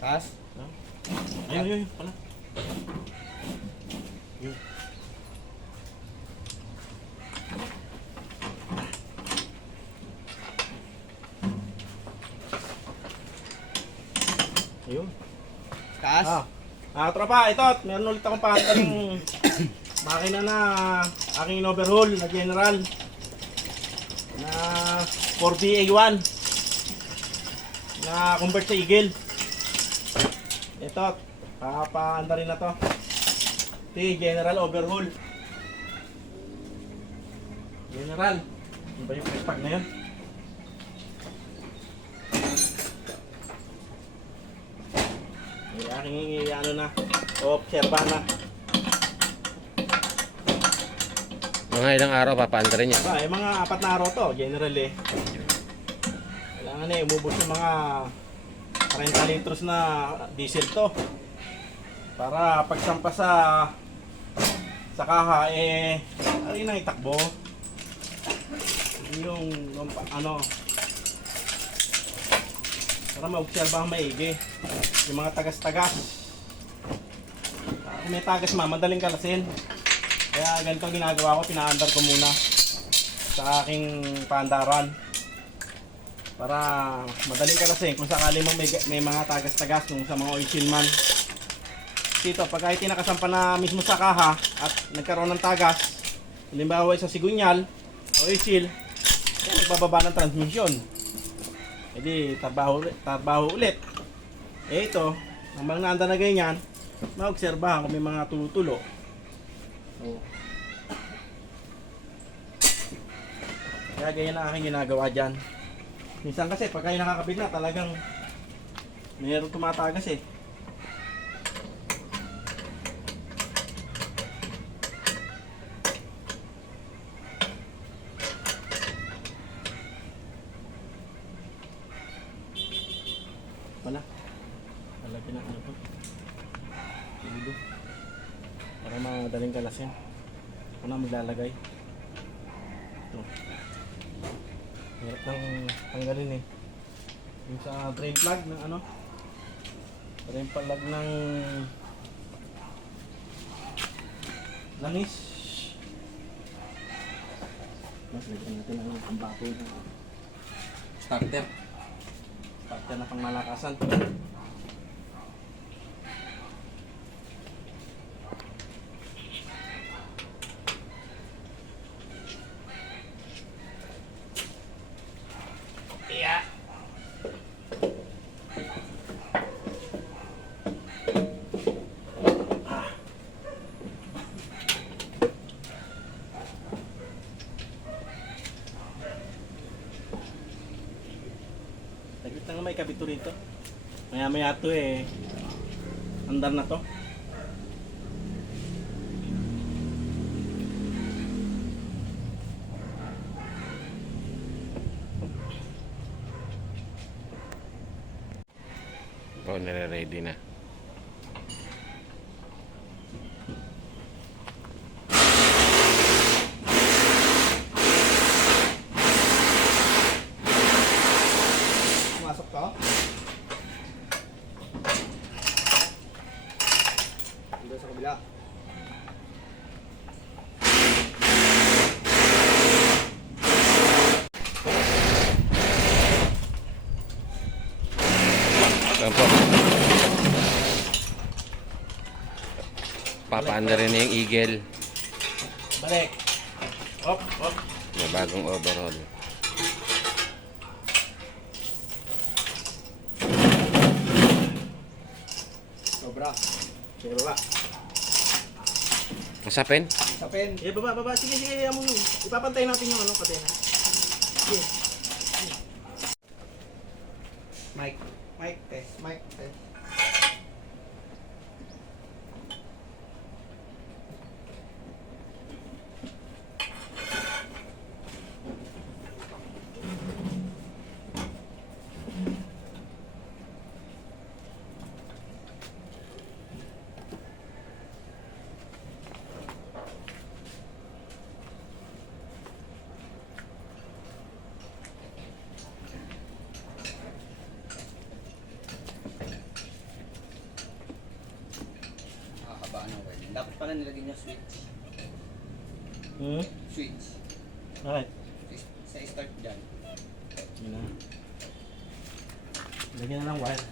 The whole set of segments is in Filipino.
Taas? No? Ayun, pala. Yun. Ayun. Taas? Tropa, ito, meron ulit akong paantaling makina na aking in-overhaul na General na 4BA1 na convert sa Eagle. Ito, papaanda rin na to. Ito General overhaul. General, ano ba yung price tag na yun? Aking ano na, obserba na. Mga ilang araw papaanda rin yan. Yung mga 4 na araw to, general eh. Kailangan eh, umubos yung mga 30 litros na diesel to. Para pagsampa sa kaha eh, ano yun ang itakbo. Yung ano, para maobserba ang maigi. Yung mga tagas-tagas. Kung may tagas madaling kalasin. Kaya ganito ang ginagawa ko, pinaandar ko muna sa aking paandaran. Para madaling kalasin kung sakali mo may mga tagas-tagas nung sa mga oil seal man. Dito, pag ay tinakasampa na mismo sa kaha at nagkaroon ng tagas, halimbawa sa sigunyal, oil seal, kaya nagbababa ng transmission. Edi trabaho ulit. Eh ito, ang mga naanda na ganyan, maobserbahan kung may mga tulo-tulo. So, kaya ganyan ang aking ginagawa dyan. Minsan kasi pag kayo nakakabit na talagang mayroong tumatagas eh. Wala. Lalagyan na ano to. Ulo. Para madaling kalasin. Ako na maglalagay. Ito. Hirap ng tanggalin eh. Yung sa drain plug ng ano. Drain plug ng langis. Mas lagyan natin ang pambato ng starter. Starter na pang malakasan. Yeah. Taglit na nga may kabito rito. Maya to eh. Andar na to. O, nare-ready na. Pumasok to. Dito sa kabila. Ayan po. Papaanda rin na yung Eagle. Balik. Op. May bagong overhaul. Sobra. Sige baba. Masapin? Sapin. Baba. Sige. Ipapantay natin yung ano, katena. Sige. Mic. Mic. Dapat pala nilagyan niya switch. Hmm? Switch. Bakit? Sa start dyan. Yun na. Lagyan na ng wire.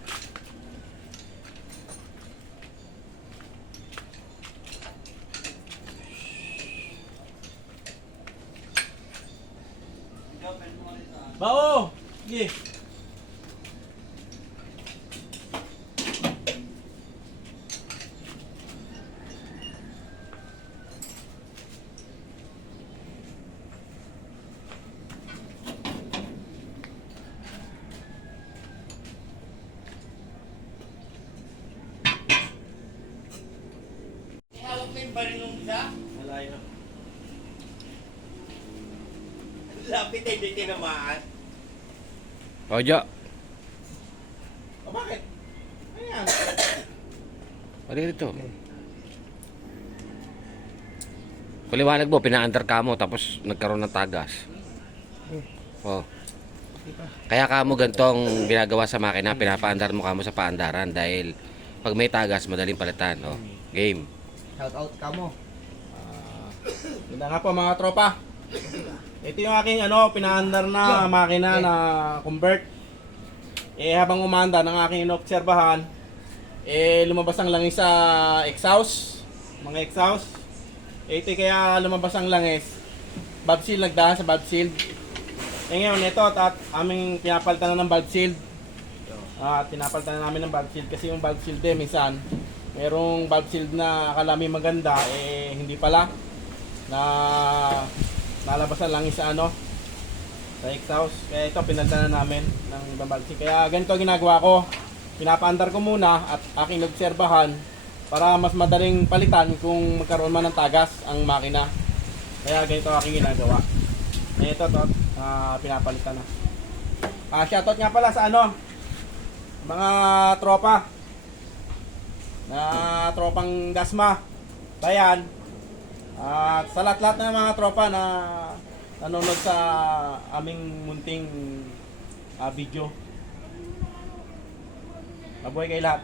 Bao! Sige. Ihawak mo yung baril nung isa? Malayo. Lapit ay di tinamaan. Ojo, O bakit? Ayan. balik dito. Paliwanag mo, pinaandar ka mo tapos nagkaroon ng tagas. Oh. Kaya ka mo gantong ginagawa sa makina, pinapaandar mo ka mo sa paandaran dahil pag may tagas, madaling palitan. Oh. Game. Shout out ka mo. Ganda nga po mga tropa. Ito yung aking pinaandar na makina na convert. Habang umanda ng aking inobserbahan, lumabas ang langis sa exhaust, mga exhaust. Ito kaya lumabas ang langis. Valve seal, nagdaan sa valve seal. Ngayon ito at aming pinapalitan na ng valve seal. Pinapalitan na namin ng valve seal kasi yung valve seal minsan merong valve seal na akala may maganda hindi pala na nalabas ang langis sa sa exhaust. Kaya ito pinalitan na namin ng ibang valve seal. Kaya ganito ginagawa ko. Pinapaandar ko muna at aking obserbahan para mas madaling palitan kung magkaroon man ng tagas ang makina. Kaya ganito aking ginagawa. Ito pinapalitan na. Shoutout nga pala sa mga tropa na tropang Dasma Bayan at sa lahat-lahat ng mga tropa na nanonood sa aming munting video. Mabuhay kayo lahat.